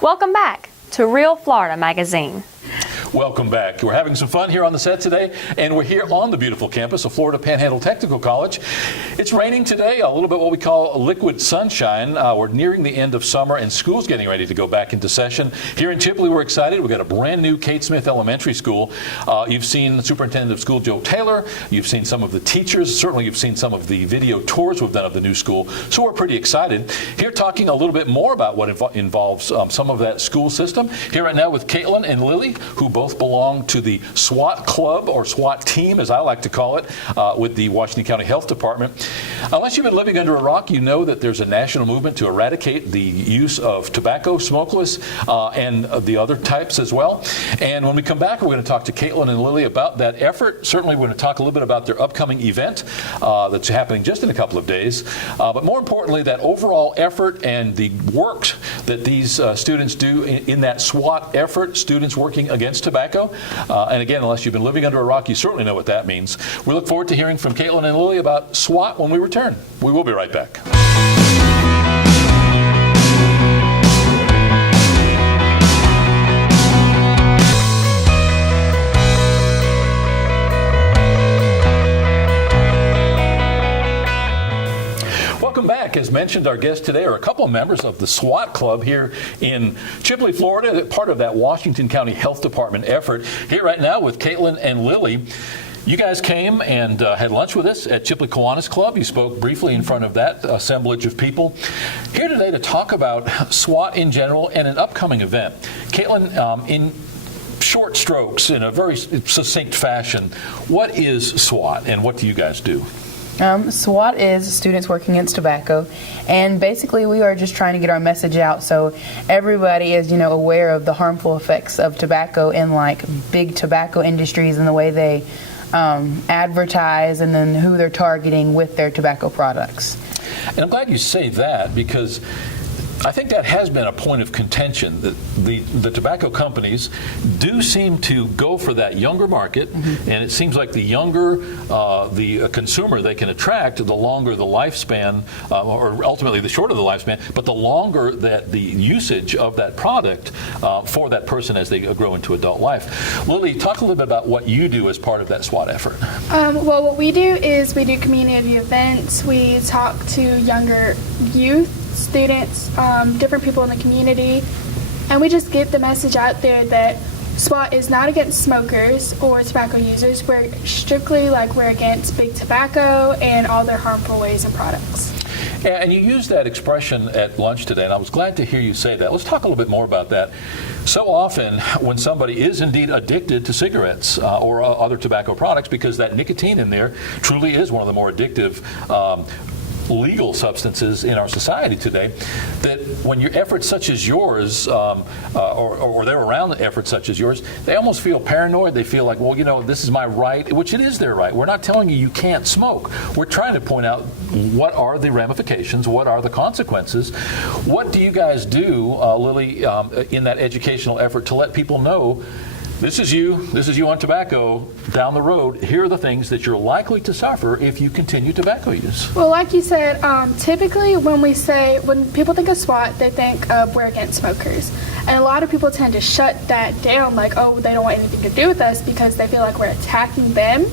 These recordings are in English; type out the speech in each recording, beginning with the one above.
Welcome back to Real Florida Magazine. Welcome back. We're having some fun here on the set today, and we're here on the beautiful campus of Florida Panhandle Technical College. It's raining today, a little bit what we call liquid sunshine. We're nearing the end of summer, and school's getting ready to go back into session. Here in Chipley, we're excited. We've got a brand new Kate Smith Elementary School. You've seen the Superintendent of School, Joe Taylor. You've seen some of the teachers. Certainly, you've seen some of the video tours we've done of the new school. So we're pretty excited. Here talking a little bit more about what involves some of that school system. Here right now with Caitlin and Lily, who both belong to the SWAT club, or SWAT team, as I like to call it, with the Washington County Health Department. Unless you've been living under a rock, you know that there's a national movement to eradicate the use of tobacco, smokeless, and the other types as well. And when we come back, we're going to talk to Caitlin and Lily about that effort. Certainly, we're going to talk a little bit about their upcoming event that's happening just in a couple of days. But more importantly, that overall effort and the work that these students do in that SWAT effort, students working against tobacco. And again, unless you've been living under a rock, you certainly know what that means. We look forward to hearing from Caitlin and Lily about SWAT when we return. We will be right back. Welcome back. As mentioned, our guests today are a couple of members of the SWAT club here in Chipley, Florida, part of that Washington County Health Department effort. Here right now with Caitlin and Lily. You guys came and had lunch with us at Chipley Kiwanis Club. You spoke briefly in front of that assemblage of people. Here today to talk about SWAT in general and an upcoming event. Caitlin, in short strokes, in a very succinct fashion, what is SWAT and what do you guys do? SWAT is Students Working Against Tobacco, and basically we are just trying to get our message out so everybody is, aware of the harmful effects of tobacco in like big tobacco industries and the way they advertise and then who they're targeting with their tobacco products. And I'm glad you say that, because I think that has been a point of contention, that the tobacco companies do seem to go for that younger market, and it seems like the younger the consumer they can attract, the longer the lifespan, or ultimately the shorter the lifespan, but the longer that the usage of that product for that person as they grow into adult life. Lily, talk a little bit about what you do as part of that SWAT effort. Well, what we do is we do community events. We talk to younger youth, students, different people in the community, and we just get the message out there that SWAT is not against smokers or tobacco users. We're strictly we're against big tobacco and all their harmful ways and products. Yeah, and you used that expression at lunch today, and I was glad to hear you say that. Let's talk a little bit more about that. So often, when somebody is indeed addicted to cigarettes or other tobacco products, because that nicotine in there truly is one of the more addictive legal substances in our society today, that when your efforts such as yours, or they're around efforts such as yours, they almost feel paranoid. They feel like, well, this is my right, which it is their right. We're not telling you can't smoke. We're trying to point out what are the ramifications, what are the consequences. What do you guys do, Lily, in that educational effort to let people know this is you on tobacco down the road. Here are the things that you're likely to suffer if you continue tobacco use. Well, like you said, typically when people think of SWAT, they think of we're against smokers. And a lot of people tend to shut that down, like, oh, they don't want anything to do with us because they feel like we're attacking them.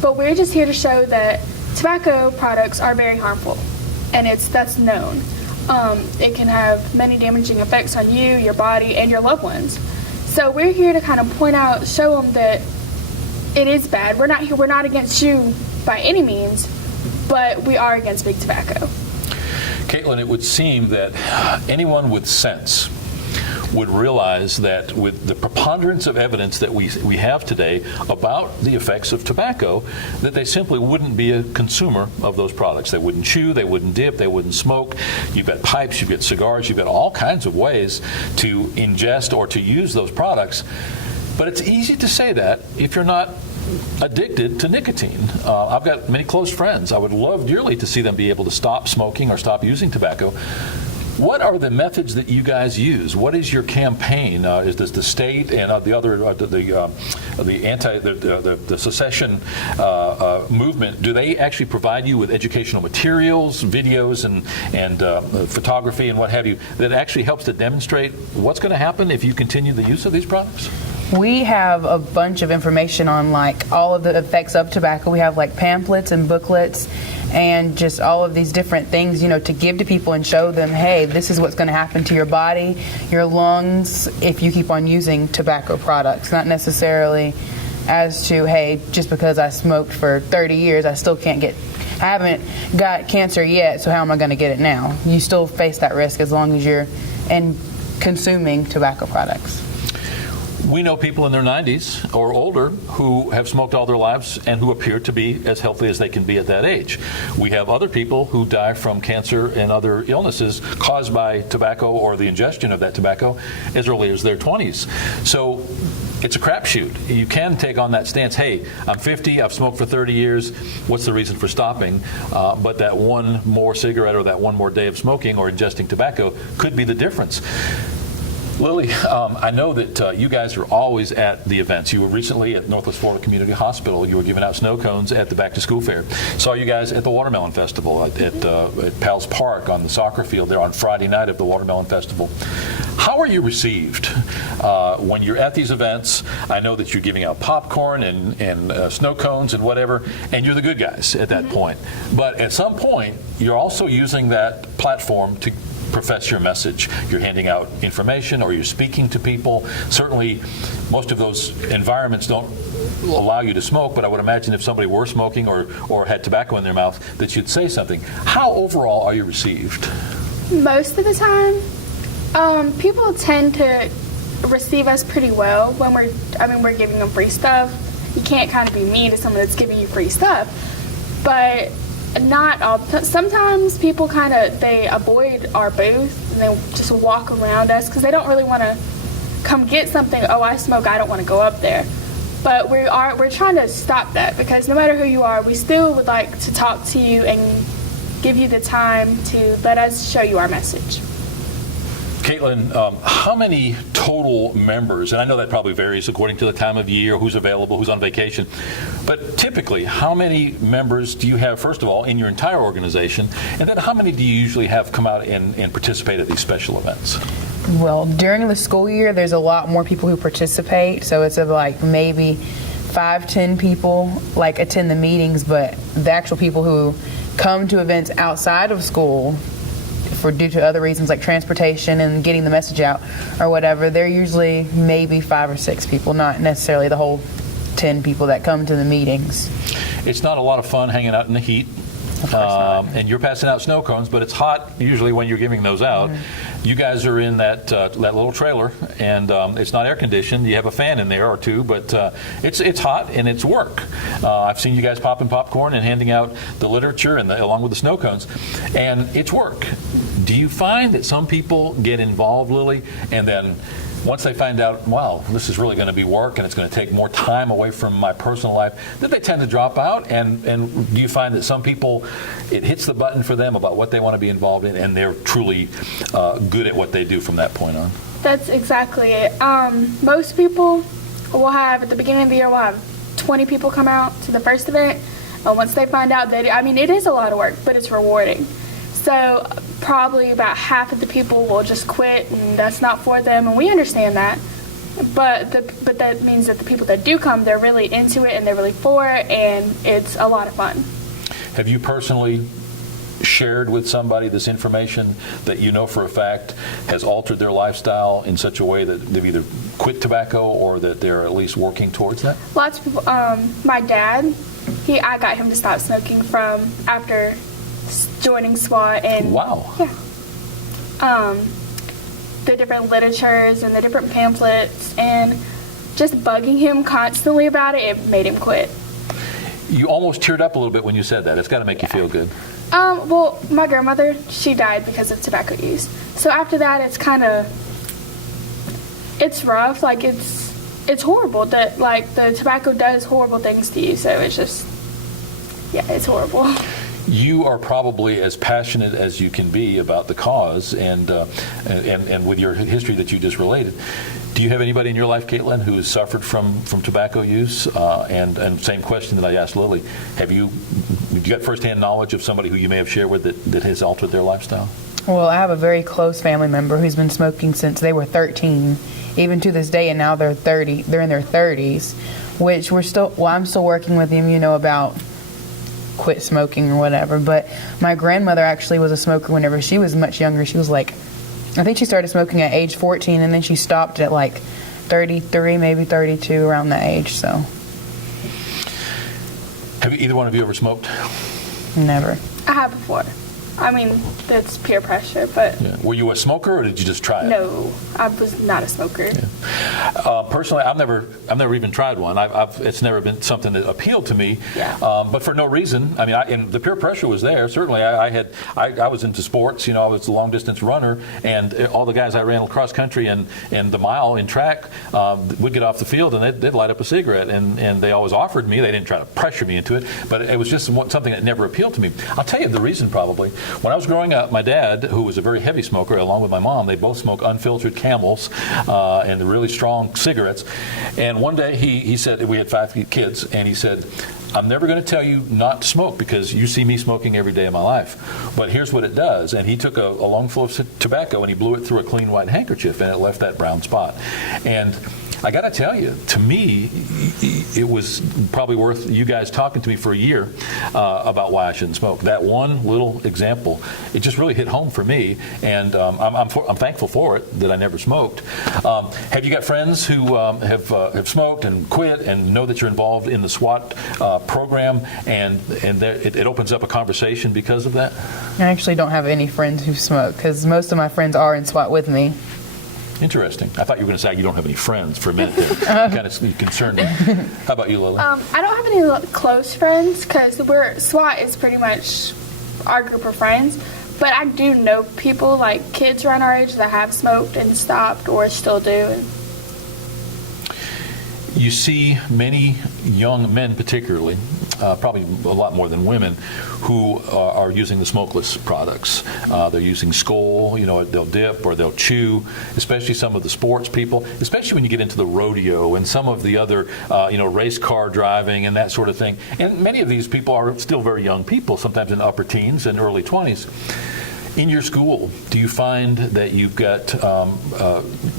But we're just here to show that tobacco products are very harmful, and that's known. It can have many damaging effects on you, your body, and your loved ones. So we're here to kind of point out, show them that it is bad. We're not against you by any means, but we are against big tobacco. Caitlin, it would seem that anyone with sense would realize that with the preponderance of evidence that we have today about the effects of tobacco, that they simply wouldn't be a consumer of those products. They wouldn't chew, they wouldn't dip, they wouldn't smoke. You've got pipes, you've got cigars, you've got all kinds of ways to ingest or to use those products. But it's easy to say that if you're not addicted to nicotine. I've got many close friends. I would love dearly to see them be able to stop smoking or stop using tobacco. What are the methods that you guys use? What is your campaign? Is this the state and the secession movement, do they actually provide you with educational materials, videos, and photography and what have you that actually helps to demonstrate what's going to happen if you continue the use of these products? We have a bunch of information on like all of the effects of tobacco. We have like pamphlets and booklets and just all of these different things, to give to people and show them, hey, this is what's going to happen to your body, your lungs, if you keep on using tobacco products. Not necessarily as to, hey, just because I smoked for 30 years, I haven't got cancer yet, so how am I going to get it now? You still face that risk as long as you're consuming tobacco products. We know people in their 90s or older who have smoked all their lives and who appear to be as healthy as they can be at that age. We have other people who die from cancer and other illnesses caused by tobacco or the ingestion of that tobacco as early as their 20s. So it's a crapshoot. You can take on that stance, hey, I'm 50, I've smoked for 30 years, what's the reason for stopping? But that one more cigarette or that one more day of smoking or ingesting tobacco could be the difference. Lily, I know that you guys are always at the events. You were recently at Northwest Florida Community Hospital. You were giving out snow cones at the Back to School Fair. Saw you guys at the Watermelon Festival at Pals Park on the soccer field there on Friday night of the Watermelon Festival. How are you received when you're at these events? I know that you're giving out popcorn and snow cones and whatever, and you're the good guys at that point. But at some point, you're also using that platform to profess your message. You're handing out information or you're speaking to people. Certainly, most of those environments don't allow you to smoke, but I would imagine if somebody were smoking or had tobacco in their mouth, that you'd say something. How overall are you received? Most of the time, people tend to receive us pretty well when we're giving them free stuff. You can't kind of be mean to someone that's giving you free stuff, but not all. Sometimes people they avoid our booth and they just walk around us because they don't really want to come get something. Oh, I smoke, I don't want to go up there. But we're trying to stop that, because no matter who you are, we still would like to talk to you and give you the time to let us show you our message. Caitlin, how many total members, and I know that probably varies according to the time of year, who's available, who's on vacation, but typically, how many members do you have, first of all, in your entire organization, and then how many do you usually have come out and participate at these special events? Well, during the school year, there's a lot more people who participate, so it's like maybe 5-10 people attend the meetings, but the actual people who come to events outside of school due to other reasons like transportation and getting the message out or whatever, they're usually maybe 5 or 6 people, not necessarily the whole 10 people that come to the meetings. It's not a lot of fun hanging out in the heat. And you're passing out snow cones, but it's hot usually when you're giving those out. Mm-hmm. You guys are in that little trailer, and it's not air conditioned. You have a fan in there or two, but it's hot and it's work. I've seen you guys popping popcorn and handing out the literature and along with the snow cones, and it's work. Do you find that some people get involved, Lily, and then once they find out, wow, this is really going to be work and it's going to take more time away from my personal life, that they tend to drop out? And do you find that some people, it hits the button for them about what they want to be involved in, and they're truly good at what they do from that point on? That's exactly it. Most people will have, at the beginning of the year, we'll have 20 people come out to the first event. And once they find out that, it is a lot of work, but it's rewarding. So probably about half of the people will just quit, and that's not for them, and we understand that. But that means that the people that do come, they're really into it and they're really for it, and it's a lot of fun. Have you personally shared with somebody this information that you know for a fact has altered their lifestyle in such a way that they've either quit tobacco or that they're at least working towards that? Lots of people. My dad, I got him to stop smoking from after joining SWAT, and wow. Yeah. The different literatures and the different pamphlets and just bugging him constantly about it made him quit. You almost teared up a little bit when you said that. It's got to make you feel good. Well, my grandmother, she died because of tobacco use. So after that, it's rough. It's horrible that the tobacco does horrible things to you. So it's just, yeah, it's horrible. you are probably as passionate as you can be about the cause, and with your history that you just related. Do you have anybody in your life, Caitlin, who has suffered from tobacco use? And same question that I asked Lily. Have you got firsthand knowledge of somebody who you may have shared with that has altered their lifestyle? Well, I have a very close family member who's been smoking since they were 13, even to this day, and now they're 30. They're in their 30s, which I'm still working with them, about quit smoking or whatever. But my grandmother actually was a smoker whenever she was much younger. She was like, I think she started smoking at age 14, and then she stopped at like 33, maybe 32, around that age. So, have either one of you ever smoked? Never. I have before. I mean, that's peer pressure, but... Yeah. Were you a smoker, or did you just try it? No, I was not a smoker. Yeah. Personally, I've never even tried one. It's never been something that appealed to me. Yeah. But for no reason. I mean, and the peer pressure was there. Certainly, I was into sports. I was a long distance runner, and all the guys I ran cross country and the mile in track would get off the field and they'd light up a cigarette, and they always offered me. They didn't try to pressure me into it, but it was just something that never appealed to me. I'll tell you the reason probably. When I was growing up, my dad, who was a very heavy smoker, along with my mom, they both smoked unfiltered Camels and really strong cigarettes. And one day he said, we had 5 kids, and he said, I'm never going to tell you not to smoke because you see me smoking every day of my life. But here's what it does. And he took a lungful of tobacco and he blew it through a clean white handkerchief, and it left that brown spot. And I got to tell you, to me, it was probably worth you guys talking to me for a year about why I shouldn't smoke. That one little example, it just really hit home for me, and I'm thankful for it that I never smoked. Have you got friends who have smoked and quit and know that you're involved in the SWAT program, and it opens up a conversation because of that? I actually don't have any friends who smoke because most of my friends are in SWAT with me. Interesting. I thought you were going to say you don't have any friends for a minute there. Kind of concerned me. How about you, Lily? I don't have any close friends because SWAT is pretty much our group of friends. But I do know people, like kids around our age, that have smoked and stopped or still do. You see many young men particularly, probably a lot more than women, who are using the smokeless products. They're using Skoal, they'll dip or they'll chew, especially some of the sports people, especially when you get into the rodeo and some of the other, race car driving and that sort of thing. And many of these people are still very young people, sometimes in upper teens and early 20s. In your school, do you find that you've got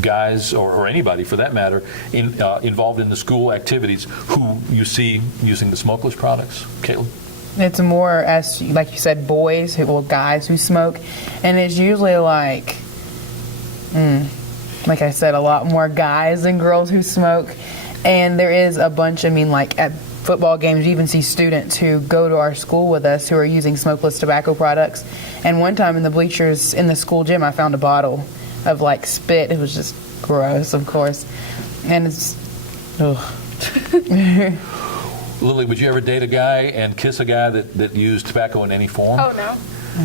guys, or anybody for that matter, involved in the school activities who you see using the smokeless products? Caitlin? It's more, as like you said, guys who smoke, and it's usually like I said, a lot more guys than girls who smoke. And there is a bunch, at football games, you even see students who go to our school with us who are using smokeless tobacco products. And one time in the bleachers in the school gym, I found a bottle of spit. It was just gross, of course. And it's, Lily, would you ever date a guy and kiss a guy that used tobacco in any form? Oh, no.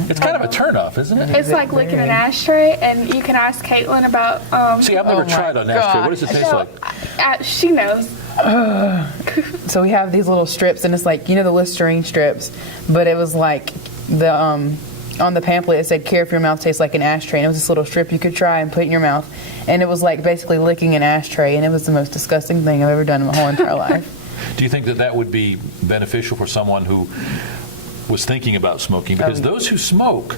It's kind of a turnoff, isn't it? It's like licking an ashtray, and you can ask Caitlin about... See, I've never tried an ashtray. What does it taste like? She knows. So we have these little strips, and it's like, the Listerine strips, but it was like the... on the pamphlet, it said, "Care if your mouth tastes like an ashtray." And it was this little strip you could try and put in your mouth. And it was like basically licking an ashtray. And it was the most disgusting thing I've ever done in my whole entire life. Do you think that would be beneficial for someone who was thinking about smoking? Because those who smoke,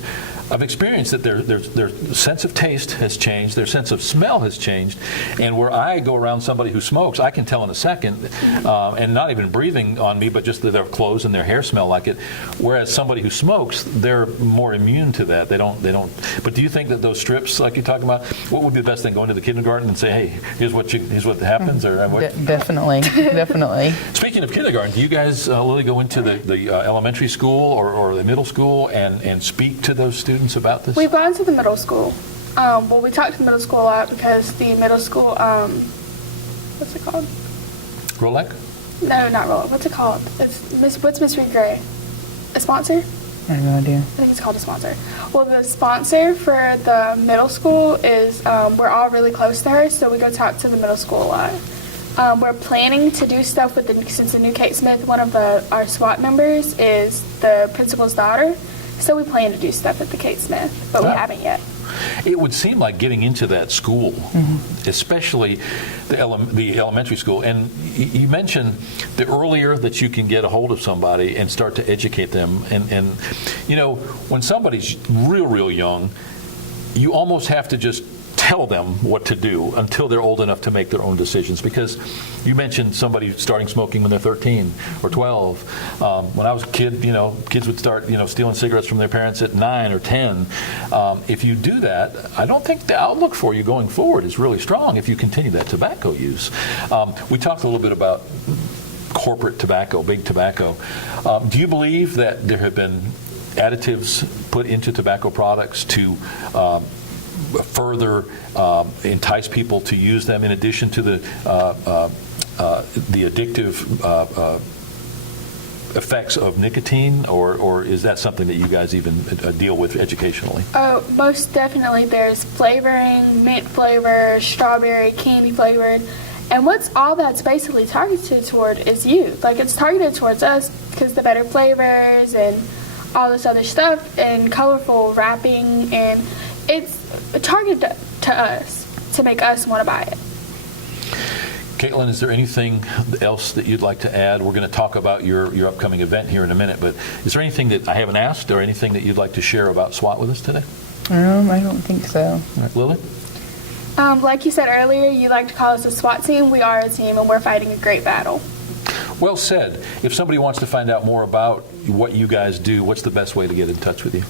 I've experienced that their sense of taste has changed, their sense of smell has changed, and where I go around somebody who smokes, I can tell in a second, and not even breathing on me, but just that their clothes and their hair smell like it. Whereas somebody who smokes, they're more immune to that. They don't. But do you think that those strips, like you're talking about, what would be the best thing? Go into the kindergarten and say, "Hey, here's what happens," or what? Definitely. Speaking of kindergarten, do you guys, Lily, go into the elementary school or the middle school and speak to those students about this? We've gone to the middle school. We talk to the middle school a lot because the middle school, what's it called? Rolec? No, not Rolec. What's it called? What's Miss Reed Gray? A sponsor? I have no idea. I think it's called a sponsor. Well, the sponsor for the middle school is, we're all really close to her, so we go talk to the middle school a lot. We're planning to do stuff with since the new Kate Smith, one of our SWAT members, is the principal's daughter. So we plan to do stuff at the Kate Smith, but we haven't yet. It would seem like getting into that school, especially the elementary school, and you mentioned the earlier that you can get a hold of somebody and start to educate them, and you know, when somebody's real young, you almost have to just tell them what to do until they're old enough to make their own decisions. Because you mentioned somebody starting smoking when they're 13 or 12. When I was a kid, you know, kids would start, you know, stealing cigarettes from their parents at 9 or 10. If you do that, I don't think the outlook for you going forward is really strong if you continue that tobacco use. We talked a little bit about corporate tobacco, big tobacco. Do you believe that there have been additives put into tobacco products to further entice people to use them in addition to the addictive effects of nicotine, or is that something that you guys even deal with educationally? Oh, most definitely. There's flavoring, mint flavor, strawberry, candy flavored, and what's all that's basically targeted toward is youth. Like, it's targeted towards us because the better flavors and all this other stuff and colorful wrapping, and it's targeted to us to make us want to buy it. Caitlin, is there anything else that you'd like to add? We're going to talk about your upcoming event here in a minute, but is there anything that I haven't asked or anything that you'd like to share about SWAT with us today? I don't think so. All right, Lily? Like you said earlier, you like to call us a SWAT team. We are a team, and we're fighting a great battle. Well said. If somebody wants to find out more about what you guys do, what's the best way to get in touch with you?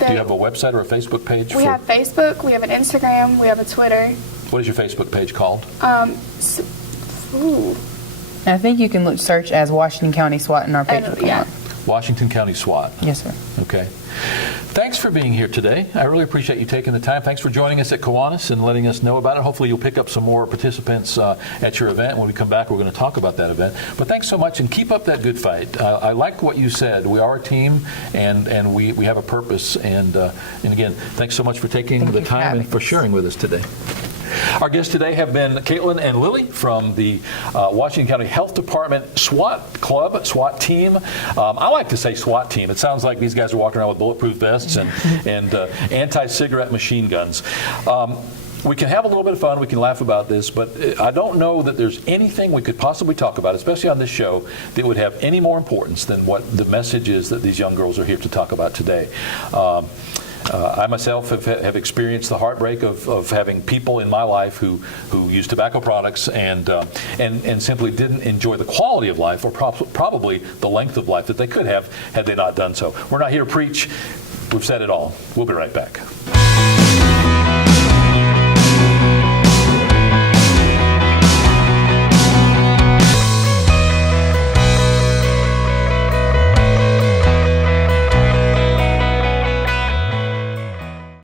Do you have a website or a Facebook page? We have Facebook, we have an Instagram, we have a Twitter. What is your Facebook page called? I think you can search as Washington County SWAT in our page. Yeah. Washington County SWAT. Yes, sir. Okay. Thanks for being here today. I really appreciate you taking the time. Thanks for joining us at Kiwanis and letting us know about it. Hopefully you'll pick up some more participants at your event. When we come back, we're going to talk about that event. But thanks so much, and keep up that good fight. I like what you said. We are a team, and we have a purpose. And again, thanks so much for taking the time and for sharing with us today. Our guests today have been Caitlin and Lily from the Washington County Health Department SWAT Club, SWAT team. I like to say SWAT team. It sounds like these guys are walking around with bulletproof vests and anti-cigarette machine guns. We can have a little bit of fun. We can laugh about this, but I don't know that there's anything we could possibly talk about, especially on this show, that would have any more importance than what the message is that these young girls are here to talk about today. I myself have experienced the heartbreak of having people in my life who use tobacco products and simply didn't enjoy the quality of life or probably the length of life that they could have had they not done so. We're not here to preach. We've said it all. We'll be right back.